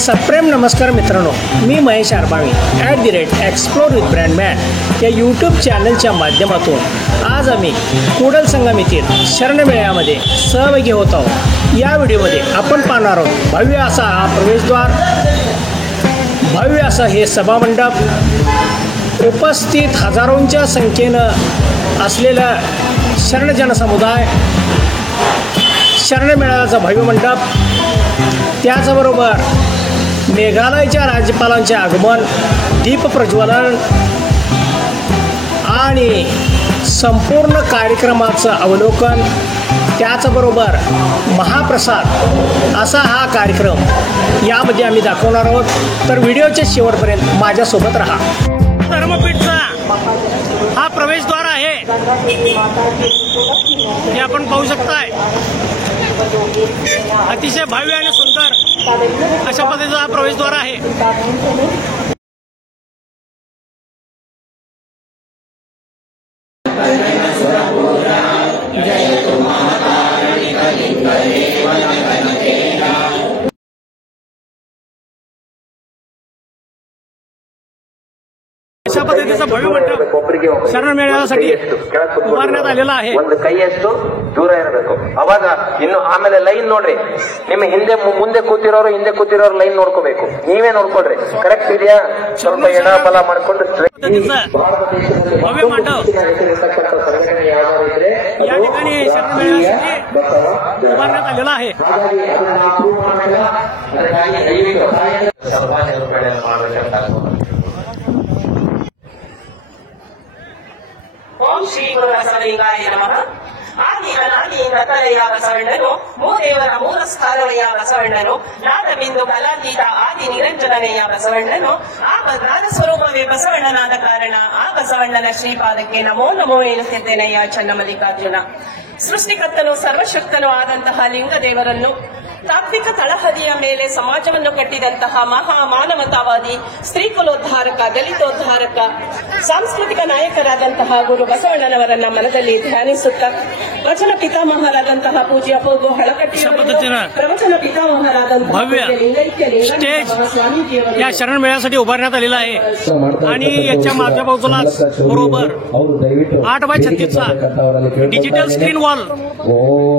सप्रेम नमस्कार मित्रांनो, मी महेश आरबावी @एक्सप्लोर विथ ब्रँडमॅन या यूट्यूब चॅनलच्या माध्यमातून आज आम्ही कुडल संगम येथील शरण मेळ्यामध्ये सहभागी होत आहोत। या व्हिडिओमध्ये आपण पाहणार आहोत भव्य असा हा प्रवेशद्वार, भव्य असा हे सभामंडप, उपस्थित हजारोंच्या संख्येनं असलेला शरण जनसमुदाय, शरण मेळाव्याचा भव्य मंडप, त्याचबरोबर मेघालयच्या राज्यपालांचे आगमन, दीप प्रज्वलन आणि संपूर्ण कार्यक्रमाचं अवलोकन, त्याचबरोबर महाप्रसाद असा हा कार्यक्रम यामध्ये आम्ही दाखवणार आहोत। तर व्हिडिओच्या शेवटपर्यंत माझ्यासोबत राहा। धर्मपीठचा हा प्रवेशद्वार आहे, हे आपण पाहू शकताय। अतिशय भव्य आणि सुंदर अशा पद्धतीचा हा प्रवेशद्वार आहे। अशा पद्धतीचा भव्य मंडप शरण मेळाव्यासाठी उभारण्यात आलेला आहे। ಒಂದು ಕೈಯಷ್ಟು ದೂರ ಇರಬೇಕು। ಅವಾಗ ಇನ್ನು ಆಮೇಲೆ ಲೈನ್ ನೋಡ್ರಿ, ನಿಮ್ಮ ಮುಂದೆ ಕೂತಿರೋರು ಲೈನ್ ನೋಡ್ಕೋಬೇಕು, ನೀವೇ ನೋಡ್ಕೊಡ್ರಿ ಕರೆಕ್ಟ್ ಇದೆಯಾ, ಸ್ವಲ್ಪ ಎಡ ಬಲ ಮಾಡ್ಕೊಂಡು भव्य मंडप या ठिकाणी शरण मेळाव्यासाठी उभारण्यात आलेला आहे। ಓಂ ಶ್ರೀ ಗುರು ಬಸವಲಿಂಗಾಯ ನಮಃ। ಆದಿ ಅನಾದಿಯಿಂದ ತಲೆಯ ಬಸವಣ್ಣನು, ಮೂದೇವರ ಮೂಲ ಸ್ಥಾನವೆಯ ಬಸವಣ್ಣನು, ನಾದಬಿಂದು ಕಲಾತೀತ ಆದಿ ನಿರಂಜನನೆಯ ಬಸವಣ್ಣನು, ಆ ನಾದ ಸ್ವರೂಪವೇ ಬಸವಣ್ಣನಾದ ಕಾರಣ ಆ ಬಸವಣ್ಣನ ಶ್ರೀಪಾದಕ್ಕೆ ನಮೋ ನಮೋ ಎನ್ನುತ್ತಿದ್ದೇನೆಯ ಚನ್ನಮಲ್ಲಿಕಾರ್ಜುನ। ಸೃಷ್ಟಿಕರ್ತನು ಸರ್ವಶಕ್ತನೂ ಆದಂತಹ ಲಿಂಗದೇವರನ್ನು, ತಾತ್ವಿಕ ತಳಹದಿಯ ಮೇಲೆ ಸಮಾಜವನ್ನು ಕಟ್ಟಿದಂತಹ ಮಹಾ ಮಾನವತಾವಾದಿ, ಸ್ತ್ರೀ ಕುಲೋದ್ಧಾರಕ, ದಲಿತೋದ್ಧಾರಕ, ಸಾಂಸ್ಕೃತಿಕ ನಾಯಕರಾದಂತಹ ಗುರು ಬಸವಣ್ಣನವರನ್ನ ಮನದಲ್ಲಿ ಧ್ಯಾನಿಸುತ್ತ ವಚನ ಪಿತಾಮಹರಾದಂತಹ ಪೂಜ್ಯ ಪೋಗು ಹಳಕಟ್ಟಿ, ಪ್ರವಚನ ಪಿತಾಮಹರಾದಂತಹ स्टेज या शरण मेळ्यासाठी उभारण्यात आलेला आहे आणि याच्या माझ्या बाजूला बरोबर 8x36चा डिजिटल स्क्रीन वॉल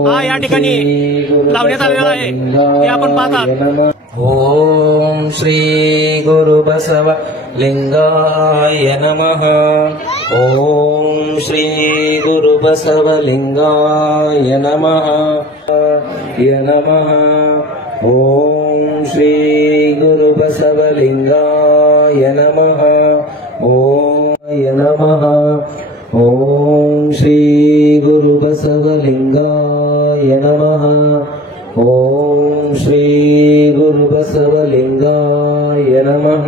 हा या ठिकाणी लावण्यात आलेला आहे, हे आपण पाहतात। ओम श्री गुरु बसव लिंगाय नमः। ओम श्री गुरु बसव लिंगाय नमः नमः। ओम श्री गुरु बसव लिंगाय नमः। ओम नमः। ओम श्री गुरु बसव लिंगाय नमः। ओम श्री गुरु बसव लिंगाय नमः।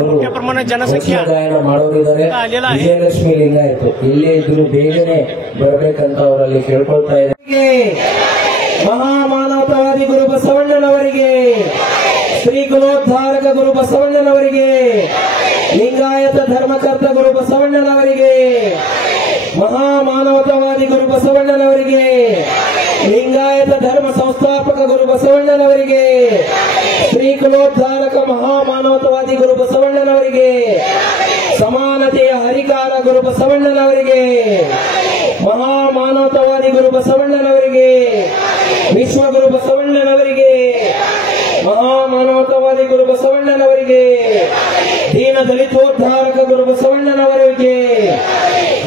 मोठ्या प्रमाणात जनसंख्या ವಿಜಯಲಕ್ಷ್ಮಿ ಲಿಂಗಾಯತು ಇಲ್ಲೇ ಇದ್ರು ಬೇಗನೆ ಬರಬೇಕಂತ ಅವರಲ್ಲಿ ಕೇಳ್ಕೊಳ್ತಾ ಇದ್ದಾರೆ। ಮಹಾಮಾನವತಾವಾದಿ ಗುರು ಬಸವಣ್ಣನವರಿಗೆ, ಶ್ರೀ ಕುಲೋದ್ಧಾರಕ ಗುರು ಬಸವಣ್ಣನವರಿಗೆ, ಲಿಂಗಾಯತ ಧರ್ಮಕರ್ತ ಗುರು ಬಸವಣ್ಣನವರಿಗೆ, ಮಹಾಮಾನವತಾವಾದಿ ಗುರು ಬಸವಣ್ಣನವರಿಗೆ, ಲಿಂಗಾಯತ ಧರ್ಮ ಸಂಸ್ಥಾಪಕ ಗುರು ಬಸವಣ್ಣನವರಿಗೆ, ಶ್ರೀ ಕುಲೋದ್ಧಾರಕ ಮಹಾಮಾನವತಾವಾದಿ ಗುರು ಬಸವಣ್ಣನವರಿಗೆ, ಸಮಾನತೆಯ ಹರಿಕಾರ ಗುರು ಬಸವಣ್ಣನವರಿಗೆ, ಮಹಾಮಾನವತಾವಾದಿ ಗುರು ಬಸವಣ್ಣನವರಿಗೆ, ವಿಶ್ವಗುರು ಬಸವಣ್ಣನವರಿಗೆ, ಮಹಾಮಾನವತಾವಾದಿ ಗುರು ಬಸವಣ್ಣನವರಿಗೆ, ದೀನ ದಲಿತೋದ್ಧಾರಕ ಗುರು ಬಸವಣ್ಣನವರಿಗೆ,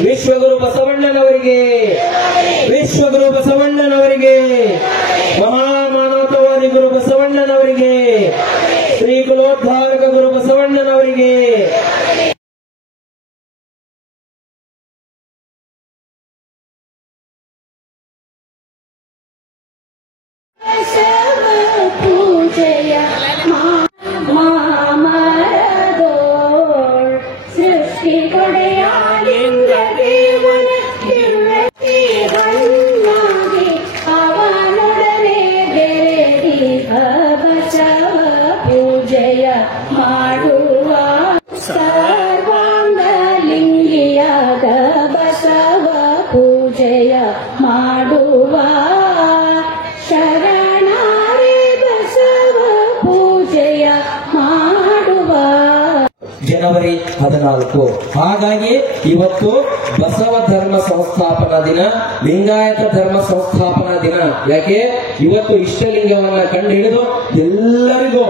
ವಿಶ್ವಗುರು ಬಸವಣ್ಣನವರಿಗೆ, ವಿಶ್ವಗುರು ಬಸವಣ್ಣನವರಿಗೆ, ಮಹಾಮಾನವತಾವಾದಿ ಗುರು ಬಸವಣ್ಣನವರಿಗೆ, ಶ್ರೀ ಕುಲೋದ್ಧಾರಕ ಗುರು ಬಸವಣ್ಣನವರಿಗೆ। पूजय मामरदोर सृष्टि कोडेया लिंग देवन दिव्यति बन्नागे ಅವನೊಡನೆ ಬೆರೆದಿಹ ಬಸವ ಪೂಜೆಯ ಮಾಡುವ ಸರ್ವಾಂಗ ಲಿಂಗಿಯಾದ ಬಸವ ಪೂಜೆಯ ಮಾಡುವ ಶರಣ ಜನವರಿ 14. ಹಾಗಾಗಿ ಇವತ್ತು ಬಸವ ಧರ್ಮ ಸಂಸ್ಥಾಪನಾ ದಿನ, ಲಿಂಗಾಯತ ಧರ್ಮ ಸಂಸ್ಥಾಪನಾ ದಿನ. ಯಾಕೆ ಇವತ್ತು ಇಷ್ಟಲಿಂಗವನ್ನ ಕಂಡು ಹಿಡಿದು ಎಲ್ಲರಿಗೂ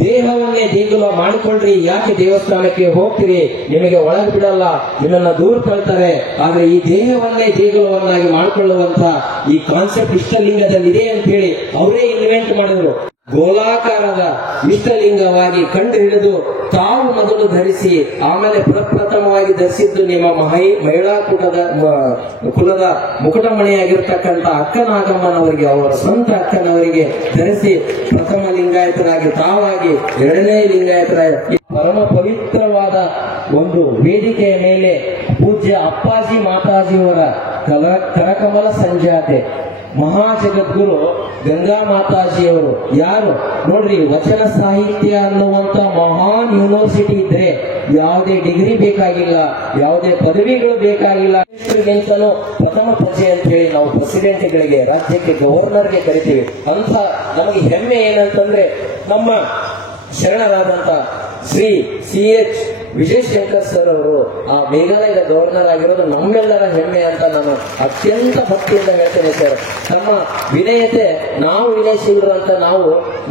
ದೇಹವನ್ನೇ ದೇಗುಲ ಮಾಡಿಕೊಳ್ಳ್ರಿ, ಯಾಕೆ ದೇವಸ್ಥಾನಕ್ಕೆ ಹೋಗ್ತೀರಿ, ನಿಮಗೆ ಒಳಗೆ ಬಿಡಲ್ಲ, ನಿಮ್ಮನ್ನ ದೂರ ತಳ್ತಾರೆ. ಆದ್ರೆ ಈ ದೇಹವನ್ನೇ ದೇಗುಲವನ್ನಾಗಿ ಮಾಡಿಕೊಳ್ಳುವಂತ ಈ ಕಾನ್ಸೆಪ್ಟ್ ಇಷ್ಟಲಿಂಗದಲ್ಲಿ ಇದೆ ಅಂತ ಹೇಳಿ ಅವರೇ ಇನ್ವೆಂಟ್ ಮಾಡಿದ್ರು. ಗೋಲಾಕಾರದ ಇಷ್ಟಲಿಂಗವಾಗಿ ಕಂಡು ಹಿಡಿದು ತಾವು ಮೊದಲು ಧರಿಸಿ ಆಮೇಲೆ ಪ್ರಪ್ರಥಮವಾಗಿ ಧರಿಸಿದ್ದು ನಿಮ್ಮ ಮಹಿಳಾ ಕುಲದ ಮುಕುಟಮಣಿಯಾಗಿರ್ತಕ್ಕಂಥ ಅಕ್ಕನಾಗಮ್ಮನವರಿಗೆ, ಅವರ ಸ್ವಂತ ಅಕ್ಕನವರಿಗೆ ಧರಿಸಿ ಪ್ರಥಮ ಲಿಂಗಾಯತರಾಗಿ ತಾವಾಗಿ ಎರಡನೇ ಲಿಂಗಾಯತರಾಗಿ ಪರಮ ಪವಿತ್ರವಾದ ಒಂದು ವೇದಿಕೆಯ ಮೇಲೆ ಪೂಜ್ಯ ಅಪ್ಪಾಜಿ ಮಾತಾಜಿಯವರ ಕರಕಮಲ ಸಂಜಾತೆ ಮಹಾಜಗದ್ಗುರು ಗಂಗಾ ಮಾತಾಜಿಯವರು ಯಾರು ನೋಡ್ರಿ, ವಚನ ಸಾಹಿತ್ಯ ಅನ್ನುವಂತ ಮಹಾನ್ ಯೂನಿವರ್ಸಿಟಿ ಇದ್ರೆ ಯಾವುದೇ ಡಿಗ್ರಿ ಬೇಕಾಗಿಲ್ಲ, ಯಾವುದೇ ಪದವಿಗಳು ಬೇಕಾಗಿಲ್ಲ. ಗಿಂತಲೂ ಪ್ರಥಮ ಪ್ರಜೆ ಅಂತ ಹೇಳಿ ನಾವು ಪ್ರೆಸಿಡೆಂಟ್ಗಳಿಗೆ, ರಾಜ್ಯಕ್ಕೆ ಗವರ್ನರ್ಗೆ ಕರಿತೀವಿ. ಅಂತ ನಮಗೆ ಹೆಮ್ಮೆ ಏನಂತಂದ್ರೆ ನಮ್ಮ ಶರಣರಾದಂತ ಶ್ರೀ CH ವಿಜಯಶಂಕರ್ ಸರ್ ಅವರು ಆ ಮೇಘಾಲಯದ ಗವರ್ನರ್ ಆಗಿರೋದು ನಮ್ಮೆಲ್ಲರ ಹೆಮ್ಮೆ ಅಂತ ನಾನು ಅತ್ಯಂತ ಭಕ್ತಿಯಿಂದ ಹೇಳ್ತೇನೆ ಸರ್. ತಮ್ಮ ವಿನಯತೆ, ನಾವು ವಿನಯಶೀಲರು ಅಂತ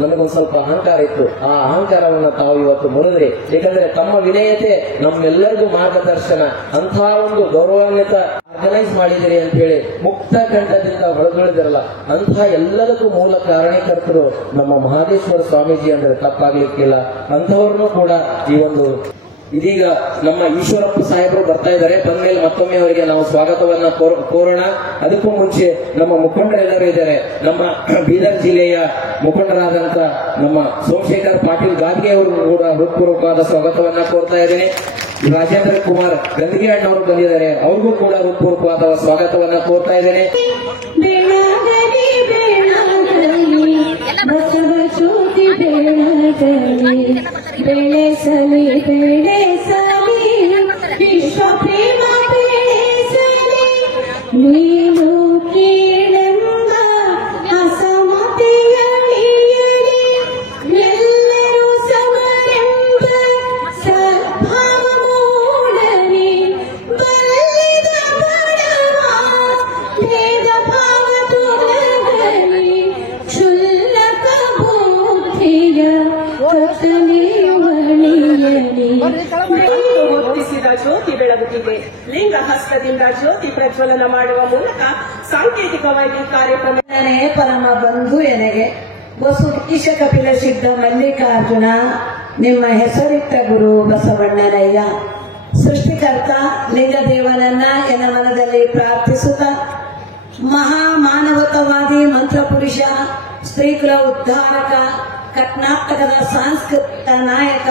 ನನಗೊಂದು ಸ್ವಲ್ಪ ಅಹಂಕಾರ ಇತ್ತು, ಆ ಅಹಂಕಾರವನ್ನು ತಾವು ಇವತ್ತು ಮುರಿದ್ರಿ. ಯಾಕಂದ್ರೆ ತಮ್ಮ ವಿನಯತೆ ನಮ್ಮೆಲ್ಲರಿಗೂ ಮಾರ್ಗದರ್ಶನ. ಅಂತ ಒಂದು ಗೌರವಾನ್ವಿತ ಆರ್ಗನೈಸ್ ಮಾಡಿದಿರಿ ಅಂತ ಹೇಳಿ ಮುಕ್ತ ಕಂಠದಿಂದ ಹೊರಗುಳಿದಿರಲ್ಲ. ಅಂತಹ ಎಲ್ಲದಕ್ಕೂ ಮೂಲ ಕಾರಣೀಕರ್ತರು ನಮ್ಮ ಮಹದೇಶ್ವರ ಸ್ವಾಮೀಜಿ ಅಂದ್ರೆ ತಪ್ಪಾಗ್ಲಿಕ್ಕಿಲ್ಲ. ಅಂತವ್ರನ್ನು ಕೂಡ ಈ ಒಂದು ಇದೀಗ ನಮ್ಮ ಈಶ್ವರಪ್ಪ ಸಾಹೇಬರು ಬರ್ತಾ ಇದ್ದಾರೆ. ಬಂದ್ಮೇಲೆ ಮತ್ತೊಮ್ಮೆ ಅವರಿಗೆ ನಾವು ಸ್ವಾಗತವನ್ನ ಕೋರೋಣ. ಅದಕ್ಕೂ ಮುಂಚೆ ನಮ್ಮ ಮುಖಂಡರೆಲ್ಲರೂ ಇದ್ದಾರೆ. ನಮ್ಮ ಬೀದರ್ ಜಿಲ್ಲೆಯ ಮುಖಂಡರಾದಂತ ನಮ್ಮ ಸೋಮಶೇಖರ್ ಪಾಟೀಲ್ ಗಾದ್ಗೆ ಅವರು ಕೂಡ ಹೃತ್ಪೂರ್ವಕವಾದ ಸ್ವಾಗತವನ್ನ ಕೋರ್ತಾ ಇದ್ದೇನೆ. ರಾಜೇಂದ್ರ ಕುಮಾರ್ ಗಂದಗಿ ಅಣ್ಣವರು ಬಂದಿದ್ದಾರೆ, ಅವ್ರಿಗೂ ಕೂಡ ಹೃತ್ಪೂರ್ವಕವಾದ ಸ್ವಾಗತವನ್ನ ಕೋರ್ತಾ ಇದ್ದೇನೆ. ಬೆಳೆಸಲಿ ಬೆಳೆಸಲಿ ವಿಶ್ವ ಪ್ರೇಮ ಬೆಳೆಸಲಿ, ನೀನು ಕೇಳೆಂಬ ಅಸಮತೆಯಳಿಯಲಿ, ಎಲ್ಲರೂ ಸಮರೆಂಬ ಸದ್ಭಾವ ಮೂಡಲಿ, ಬಲ್ಲಿದ ಬಡವ ಭೇದ ಭಾವ ತೊಲಗಲಿ, ಕ್ಷುಲ್ಲಕ ಬುದ್ಧಿಯ ಹೊತ್ತಿಸಿದ ಜ್ಯೋತಿ ಬೆಳಗುತ್ತಿದೆ. ಲಿಂಗ ಹಸ್ತದಿಂದ ಜ್ಯೋತಿ ಪ್ರಜ್ವಲನ ಮಾಡುವ ಮೂಲಕ ಸಾಂಕೇತಿಕವಾಗಿ ಕಾರ್ಯಕ್ರಮ. ಪರಮ ಬಂಧು ಎನಗೆ ಬಸು ಈಶ ಕಪಿಲ ಸಿದ್ಧ ಮಲ್ಲಿಕಾರ್ಜುನ, ನಿಮ್ಮ ಹೆಸರಿಟ್ಟ ಗುರು ಬಸವಣ್ಣನಯ್ಯ. ಸೃಷ್ಟಿಕರ್ತ ಲಿಂಗದೇವನನ್ನ ಎನ್ನ ಮನದಲ್ಲಿ ಪ್ರಾರ್ಥಿಸುತ್ತ, ಮಹಾ ಮಾನವತವಾದಿ ಮಂತ್ರ ಪುರುಷ, ಸ್ತ್ರೀಕುಲ ಉದ್ಧಾರಕ, ಕರ್ನಾಟಕದ ಸಾಂಸ್ಕೃತಿಕ ನಾಯಕ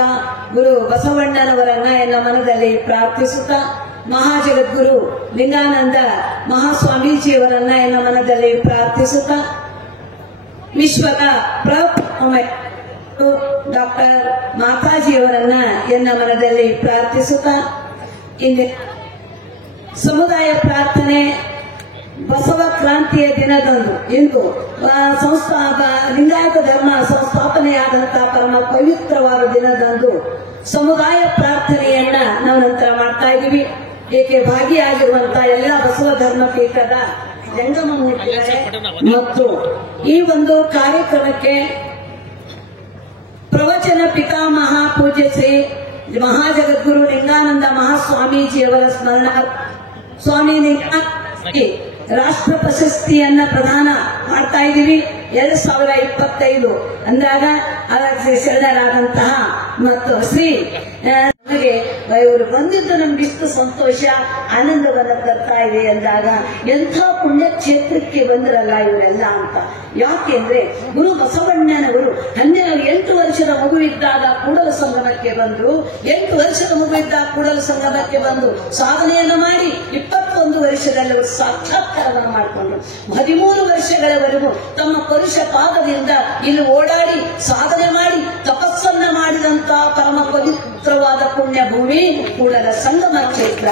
ಗುರು ಬಸವಣ್ಣನವರನ್ನ ಎನ್ನ ಮನದಲ್ಲಿ ಪ್ರಾರ್ಥಿಸುತ್ತ, ಮಹಾಜಗದ್ಗುರು ಲಿಂಗಾನಂದ ಮಹಾಸ್ವಾಮೀಜಿಯವರನ್ನ ಎನ್ನ ಮನದಲ್ಲಿ ಪ್ರಾರ್ಥಿಸುತ್ತ, ವಿಶ್ವದ ಪ್ರಪ್ರಥಮ ಡಾಕ್ಟರ್ ಮಾತಾಜಿಯವರನ್ನ ಎನ್ನ ಮನದಲ್ಲಿ ಪ್ರಾರ್ಥಿಸುತ್ತ, ಇಂದು ಸಮುದಾಯ ಪ್ರಾರ್ಥನೆ ಬಸವ ಕ್ರಾಂತಿಯ ದಿನದಂದು ಇಂದು ಲಿಂಗಾಯತ ಧರ್ಮ ಸಂಸ್ಥಾಪನೆಯಾದಂತಹ ಪರಮ ಪವಿತ್ರವಾದ ದಿನದಂದು ಸಮುದಾಯ ಪ್ರಾರ್ಥನೆಯನ್ನ ನಾವು ನಂತರ ಮಾಡ್ತಾ ಇದ್ದೀವಿ. ಏಕೆ ಭಾಗಿಯಾಗಿರುವಂತಹ ಎಲ್ಲ ಬಸವ ಧರ್ಮ ಪೀಠದ ಜಂಗಮ ಮೂರ್ತಿಗಳೇ ಮತ್ತು ಈ ಒಂದು ಕಾರ್ಯಕ್ರಮಕ್ಕೆ ಪ್ರವಚನ ಪಿತಾಮಹ ಪೂಜ್ಯ ಶ್ರೀ ಮಹಾಜಗದ್ಗುರು ಲಿಂಗಾನಂದ ಮಹಾಸ್ವಾಮೀಜಿಯವರ ಸ್ಮರಣ ಸ್ವಾಮಿ ಲಿಂಗಾನಂದ ರಾಷ್ಟ್ರ ಪ್ರಶಸ್ತಿಯನ್ನ ಪ್ರದಾನ ಮಾಡ್ತಾ ಇದ್ದೀವಿ 2025 ಅಂದಾಗ ಶರಣರಾದಂತಹ ಮತ್ತು ಶ್ರೀ ನಮಗೆ ಇವರು ಬಂದಿದ್ದು ನಮ್ಗಿಷ್ಟು ಸಂತೋಷ ಆನಂದವನ್ನ ತರ್ತಾ ಇದೆ ಅಂದಾಗ ಎಂಥ ಪುಣ್ಯಕ್ಷೇತ್ರಕ್ಕೆ ಬಂದ್ರಲ್ಲ ಇವರೆಲ್ಲ ಅಂತ. ಯಾಕೆಂದ್ರೆ ಗುರು ಬಸವಣ್ಣನವರು 8 ವರ್ಷದ ಮಗುವಿದ್ದಾಗ ಕೂಡಲ ಸಂಗಮಕ್ಕೆ ಬಂದ್ರು. 8 ವರ್ಷದ ಮಗುವಿದ್ದಾಗ ಕೂಡಲ ಸಂಗಮಕ್ಕೆ ಬಂದು ಸಾಧನೆಯನ್ನು ಮಾಡಿ 21 ವರ್ಷದಲ್ಲಿ ಅವರು ಸಾಕ್ಷಾತ್ಕಾರವನ್ನು ಮಾಡಿಕೊಂಡ್ರು. 13 ವರ್ಷಗಳವರೆಗೂ ತಮ್ಮ ಪರುಷ ಪಾದದಿಂದ ಇಲ್ಲಿ ಓಡಾಡಿ ಸಾಧನೆ ಮಾಡಿ ತಪಸ್ಸನ್ನ ಮಾಡಿದಂತ ಪರಮ ಪವಿತ್ರವಾದ ಪುಣ್ಯ ಭೂಮಿ ಕೂಡಲ ಸಂಗಮ ಕ್ಷೇತ್ರ.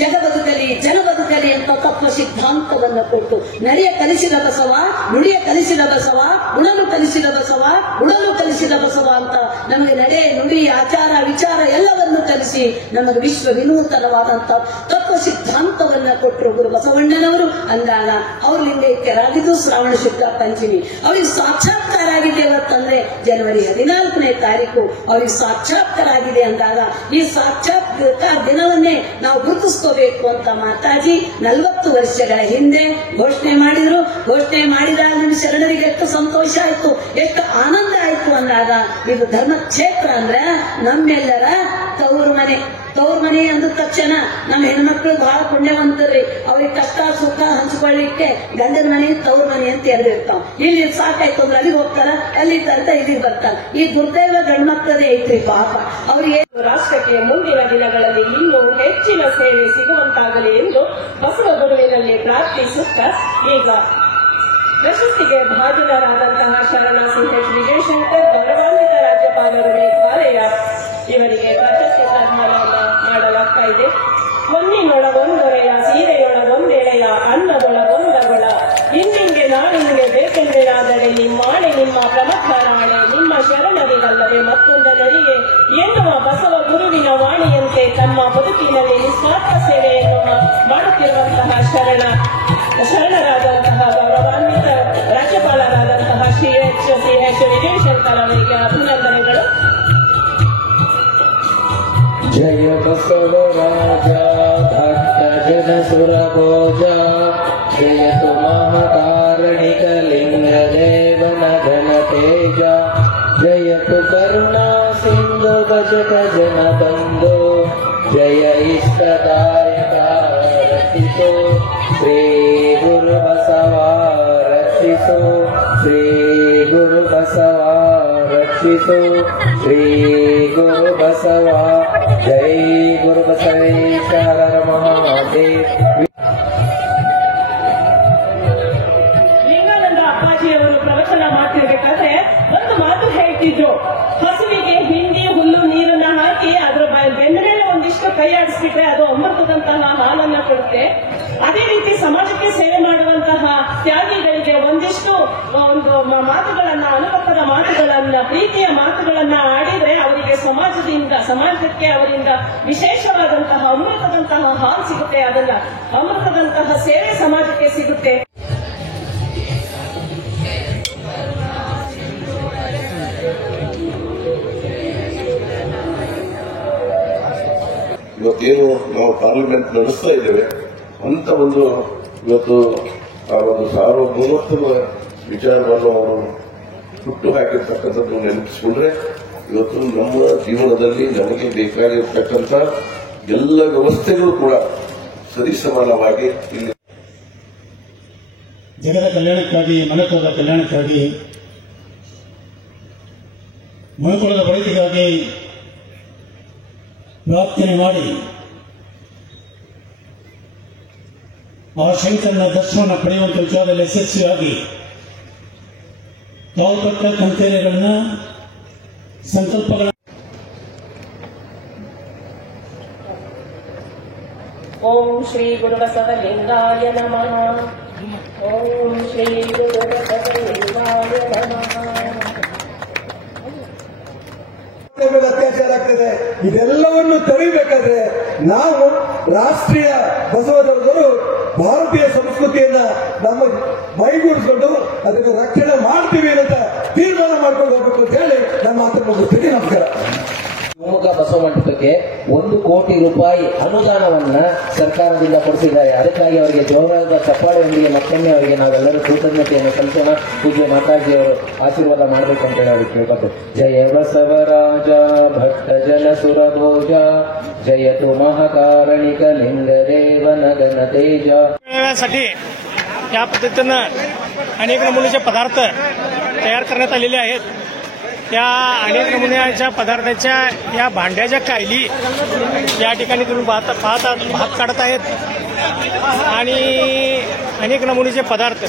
ಜಗ ಬದುಕಲಿ ಜನ ಬದುಕಲಿ ಅಂತ ತತ್ವ ಸಿದ್ಧಾಂತವನ್ನು ಕೊಟ್ಟು ನಡೆಯ ಕಲಿಸಿದ ಬಸವ, ನುಡಿಯ ಕಲಿಸಿದ ಬಸವ, ಉಣಲು ಕಲಿಸಿದ ಬಸವ, ಉಣಲು ಕಲಿಸಿದ ಬಸವ ಅಂತ ನಮಗೆ ನಡೆ ನುಡಿ ಆಚಾರ ವಿಚಾರ ಎಲ್ಲವೂ ಎಲ್ಲವನ್ನು ಕಲಿಸಿ ನಮಗೆ ವಿಶ್ವ ವಿನೂತನವಾದಂತ ತತ್ವ ಸಿದ್ಧಾಂತವನ್ನ ಕೊಟ್ಟರು ಗುರು ಬಸವಣ್ಣನವರು. ಅಂದಾಗ ಅವ್ರ ಲಿಂಗೈಕ್ಯರಾಗಿದ್ದು ಶ್ರಾವಣ ಶುದ್ಧ ಪಂಚಮಿ, ಅವ್ರಿಗೆ ಸಾಕ್ಷಾತ್ಕಾರ ಆಗಿದೆ ಇವತ್ತಂದ್ರೆ ಜನವರಿ 14ನೇ ತಾರೀಕು ಅವ್ರಿಗೆ ಸಾಕ್ಷಾತ್ಕಾರ ಆಗಿದೆ. ಅಂದಾಗ ಈ ಸಾಕ್ಷಾತ್ಕಾರ ದಿನವನ್ನೇ ನಾವು ಗುರುತಿಸ್ಕೋಬೇಕು ಅಂತ ಮಾತಾಜಿ 40 ವರ್ಷಗಳ ಹಿಂದೆ ಘೋಷಣೆ ಮಾಡಿದ್ರು. ಘೋಷಣೆ ಮಾಡಿದಾಗ ನಮ್ಮ ಶರಣರಿಗೆ ಎಷ್ಟು ಸಂತೋಷ ಆಯ್ತು, ಎಷ್ಟು ಆನಂದ ಆಯ್ತು ಅಂದಾಗ ಇದು ಧರ್ಮಕ್ಷೇತ್ರ ಅಂದ್ರೆ ನಮ್ಮೆಲ್ಲರ ತವರು ಮನೆ. ತವ್ರ ಮನೆ ಅಂದ ತಕ್ಷಣ ನಮ್ಮ ಹೆಣ್ಮಕ್ಳು ಬಹಳ ಪುಣ್ಯವಂತರ್ರಿ. ಅವ್ರಿಗೆ ಕಷ್ಟ ಸುಖ ಹಂಚ್ಕೊಳ್ಳಿಕ್ಕೆ ಗಂಡನ ಮನೆ ತವ್ರ ಮನೆ ಅಂತ ಎರಡಿರ್ತಾವ. ಇಲ್ಲಿ ಸಾಕಾಯ್ತು ಅಂದ್ರೆ ಅಲ್ಲಿಗೆ ಹೋಗ್ತಾರ, ಅಲ್ಲಿ ಅಂತ ಇಲ್ಲಿಗೆ ಬರ್ತಾರ. ಈ ದುರ್ದೈವ ಗಂಡ್ಮಕ್ಳದೇ ಐತ್ರಿ ಪಾಪ. ಅವ್ರಿಗೆ ರಾಷ್ಟ್ರಕ್ಕೆ ಮುಂದಿನ ದಿನಗಳಲ್ಲಿ ಇನ್ನೂ ಹೆಚ್ಚಿನ ಸೇವೆ ಸಿಗುವಂತಾಗಲಿ ಎಂದು ಬಸವ ಗುರುವಿನಲ್ಲಿ ಪ್ರಾರ್ಥಿಸುತ್ತ ಈಗ ಪ್ರಶಸ್ತಿಗೆ ಭಾಜನರಾದಂತಹ ಶರಣ ಸಿಂಹ ವಿಜಯಶಂಕರ್ ಗೌರವಾನ್ವಿತ ರಾಜ್ಯಪಾಲರು ಮೇಘಾಲಯ ಇವರಿಗೆ ಪ್ರಶಸ್ತಿ ಪ್ರದಾನವನ್ನು ಮಾಡಲಾಗ್ತಾ ಇದೆ. ಹೊನ್ನಿನೊಳಗೊಂದೊರೆಯ ಸೀರೆಯೊಳಗೊಂದೆಳೆಯ ಅನ್ನದೊಳಗೊಂದಗೊಳ ಹಿಂದಿಂಗೆ ನಾಳಿಂಗೆ ಬೇಕೆಂದೆನಾದಡೆ ನಿಮ್ಮಾಣೆ ನಿಮ್ಮ ಪ್ರಮುಖ ರಾಣೆ ನಿಮ್ಮ ಶರಣರಿಗಲ್ಲವೇ ಮತ್ತೊಂದರಿಗೆ ಎನ್ನುವ ಬಸವ ಗುರುವಿನ ವಾಣಿಯಂತೆ ತಮ್ಮ ಬದುಕಿನಲ್ಲಿ ನಿಸ್ವಾರ್ಥ ಸೇವೆಯನ್ನು ಮಾಡುತ್ತಿರುವಂತಹ ಶರಣರಾದಂತಹ ಗೌರವಾನ್ವಿತ ರಾಜ್ಯಪಾಲರಾದಂತಹ ಶ್ರೀ ಎಚ್ ವಿಜಯಶಂಕರ್ ಅವರಿಗೆ ಅಭಿನಂದನೆಗಳು. ಜಯ ಬಸವರಾಜ ಭಕ್ತ ಜನ ಸುರಭೋಜ ಜಯತು ಮಹಾಕಾರಣಿಕ ಲಿಂಗ ದೇವನ ಘನ ತೇಜ ಜಯತು ಕರುಣಾ ಸಿಂಧು ಭಜಕ ಜನ ಬಂಧು ಜಯ ಇಷ್ಟದಾಯಕ ರಕ್ಷಿಸೋ ಶ್ರೀ ಗುರು ಬಸವ ರಕ್ಷಿಸೋ ಶ್ರೀ ಗುರು ಬಸವ ರಕ್ಷಿಸೋ ಶ್ರೀ ಗುರು ಬಸವ ಜೈ ಗುರು ಬಸವೇಶ್ವರ ಮಹಾದೇವ್. ಲಿಂಗಾನಂದ ಅಪ್ಪಾಜಿಯವರು ಪ್ರವಚನ ಮಾಡ್ತಿರ್ಬೇಕಾದ್ರೆ ಒಂದು ಮಾತು ಹೇಳ್ತಿದ್ರು, ಹಸುವಿಗೆ ಹಿಂಡಿ ಹುಲ್ಲು ನೀರನ್ನ ಹಾಕಿ ಅದರ ಬೆನ್ನ ಮೇಲೆ ಒಂದಿಷ್ಟು ಕೈ ಆಡಿಸ್ಬಿಟ್ರೆ ಅದು ಅಮೃತದಂತಹ ಹಾಲನ್ನ ಕೊಡುತ್ತೆ. ಅದೇ ರೀತಿ ಸಮಾಜಕ್ಕೆ ಸೇವೆ ಮಾಡುವಂತಹ ತ್ಯಾಗಿಗಳಿಗೆ ಒಂದಿಷ್ಟು ಒಂದು ಮಾತುಗಳನ್ನ, ಅನುಭವದ ಮಾತುಗಳನ್ನ, ಪ್ರೀತಿಯ ಮಾತುಗಳನ್ನ ಆಡಿದ್ರೆ ಅವರಿಗೆ ಸಮಾಜಕ್ಕೆ ಅವರಿಂದ ವಿಶೇಷವಾದಂತಹ ಅಮೃತದಂತಹ ಹಾಲು ಸಿಗುತ್ತೆ. ಅದನ್ನ ಅಮೃತದಂತಹ ಸೇವೆ ಸಮಾಜಕ್ಕೆ ಸಿಗುತ್ತೆ. ಇವತ್ತೇನು ನಾವು ಪಾರ್ಲಿಮೆಂಟ್ ನಡೆಸ್ತಾ ಇದ್ದೇವೆ ಅಂತ ಒಂದು ಇವತ್ತು ಆ ಒಂದು ಸಾರ್ವಭೌಮತ್ವದ ವಿಚಾರವನ್ನು ಅವರು ಹುಟ್ಟು ಹಾಕಿರ್ತಕ್ಕಂಥದ್ದು ನೆನಪಿಸಿಕೊಂಡ್ರೆ ಇವತ್ತು ನಮ್ಮ ಜೀವನದಲ್ಲಿ ನಮಗೆ ಬೇಕಾಗಿರ್ತಕ್ಕಂಥ ಎಲ್ಲ ವ್ಯವಸ್ಥೆಗಳು ಕೂಡ ಸರಿಸಮಾನವಾಗಿ ಇಲ್ಲಿ ಜಗದ ಕಲ್ಯಾಣಕ್ಕಾಗಿ ಮನುಕುಲದ ಕಲ್ಯಾಣಕ್ಕಾಗಿ ಮನುಕುಲದ ಬಳಕೆಗಾಗಿ ಪ್ರಾರ್ಥನೆ ಮಾಡಿ ಆ ಶಂಕರನ ದರ್ಶನವನ್ನು ಪಡೆಯುವಂಥ ವಿಚಾರದಲ್ಲಿ ಯಶಸ್ವಿಯಾಗಿ ತಾವು ಪಟ್ಟ ಕಂತೆರೆಗಳನ್ನ ಸಂಕಲ್ಪಗಳ ಓಂ ಶ್ರೀ ಗುರು ಬಸವಲಿಂಗಾಯ ನಮಃ. ಓಂ ಶ್ರೀ ಗುರು ಬಸವಲಿಂಗಾಯ ನಮಃ. ಮೇಲೆ ಅತ್ಯಾಚಾರ ಆಗ್ತದೆ. ಇದೆಲ್ಲವನ್ನು ತಡೆಯಬೇಕಾದ್ರೆ ನಾವು ರಾಷ್ಟ್ರೀಯ ಬಸವದವರು ಭಾರತೀಯ ಸಂಸ್ಕೃತಿಯನ್ನ ನಮ್ಮ ಮೈಗೂಡಿಸಿಕೊಂಡು ಅದನ್ನು ರಕ್ಷಣೆ ಮಾಡ್ತೀವಿ ಅಂತ ತೀರ್ಮಾನ ಮಾಡ್ಕೊಂಡು ಹೋಗ್ಬೇಕು ಅಂತ ಹೇಳಿ ನಮ್ಮ ಮಾತನ್ನು ಮುಗಿಸ್ತೀನಿ. ನಮಸ್ಕಾರ. ಶಿವಮೊಗ್ಗ ಬಸವ ಮಂಟಪಕ್ಕೆ 1 ಕೋಟಿ ರೂಪಾಯಿ ಅನುದಾನವನ್ನ ಸರ್ಕಾರದಿಂದ ಕೊಡಿಸಿದ್ದಾರೆ. ಅದಕ್ಕಾಗಿ ಅವರಿಗೆ ಜೋರಾದ ಚಪ್ಪಾಳೆಯೊಂದಿಗೆ ಮತ್ತೊಮ್ಮೆ ಅವರಿಗೆ ನಾವೆಲ್ಲರೂ ಕೃತಜ್ಞತೆಯನ್ನು ಸಲ್ಲಿಸೋಣ. ಪೂಜ್ಯ ಮಾತಾಜಿ ಅವರು ಆಶೀರ್ವಾದ ಮಾಡಬೇಕು ಅಂತ ಹೇಳಿ ಅವರಿಗೆ ಕೇಳ್ಬೇಕು. ಜಯ बसवराज भक्त जन सुरभोज जयतु महाकारणिक लिंग देवन गण तेज. साठी या पद्धतीनं अनेक नमुन्याचे पदार्थ तयार करण्यात आलेले आहेत. त्या अनेक नमुन्याच्या पदार्थाच्या या भांड्याच्या कायली या ठिकाणी तुम्ही पाहता भात काढत आहेत आणि अनेक नमुन्याचे पदार्थ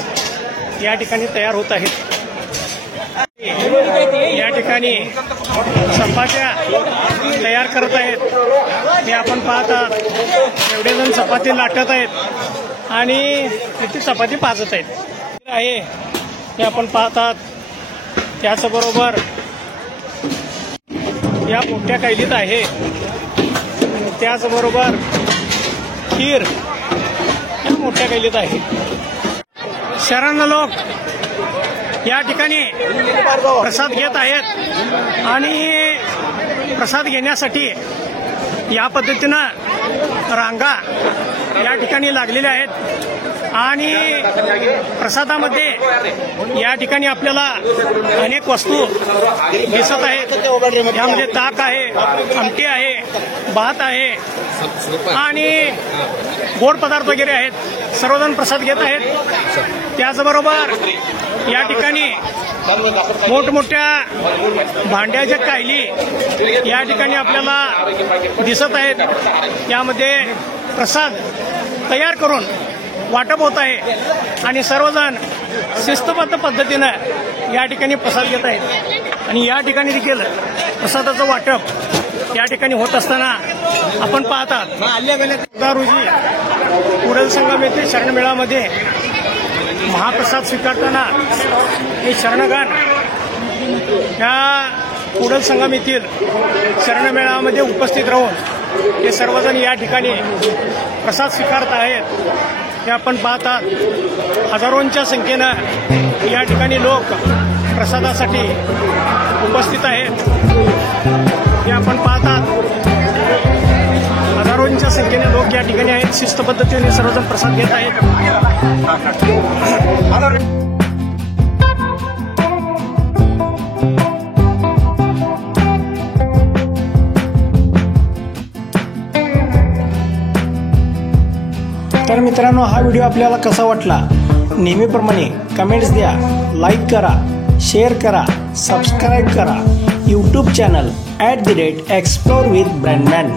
या ठिकाणी तयार होत आहेत. या ठिकाणी चपात्या तयार करत आहेत. हे आपण पाहतात एवढे जण चपाती लाटत आहेत आणि ती चपाती पाजत आहेत आहे हे आपण पाहतात. त्याचबरोबर या मोठ्या कैलीत आहे त्याचबरोबर खीर या मोठ्या कैलीत आहे. शरण लोक या ठिकाणी प्रसाद घेत आहेत आणि प्रसाद घेण्यासाठी या पद्धतीनं रांगा या ठिकाणी लागलेल्या आहेत आणि प्रसादामध्ये या ठिकाणी आपल्याला अनेक वस्तू दिसत आहेत. यामध्ये ताक आहे, आमटी आहे, भात आहे आणि गोड पदार्थ वगैरे आहेत. सर्वजण प्रसाद घेत आहेत. त्याचबरोबर या ठिकाणी मोठमोठ्या भांड्याच्या कायली या ठिकाणी आपल्याला दिसत आहेत. यामध्ये प्रसाद तयार करून वाटप होत आहे आणि सर्वजण शिस्तबद्ध पद्धतीनं या ठिकाणी प्रसाद घेत आहेत. आणि या ठिकाणी देखील प्रसादाचं वाटप या ठिकाणी होत असताना आपण पाहतात. 14 रोजी कुडल संगम येथे शरणमेळामध्ये महाप्रसाद स्वीकारताना हे शरणगण या कुडल संगम येथील शरणमेळामध्ये उपस्थित राहून हे सर्वजण या ठिकाणी प्रसाद स्वीकारत आहेत. हे आपण पाहतात. हजारोंच्या संख्येनं या ठिकाणी लोक प्रसादासाठी उपस्थित आहेत. हे आपण पाहतात. हजारोंच्या संख्येने लोक या ठिकाणी आहेत. शिस्त पद्धतीने सर्वजण प्रसाद घेत आहेत. तर मित्रांनो, हा व्हिडिओ आपल्याला कसा वाटला नेहमीप्रमाणे कमेंट्स द्या, लाईक करा, शेअर करा, सबस्क्राईब करा YouTube channel @explore with brandman.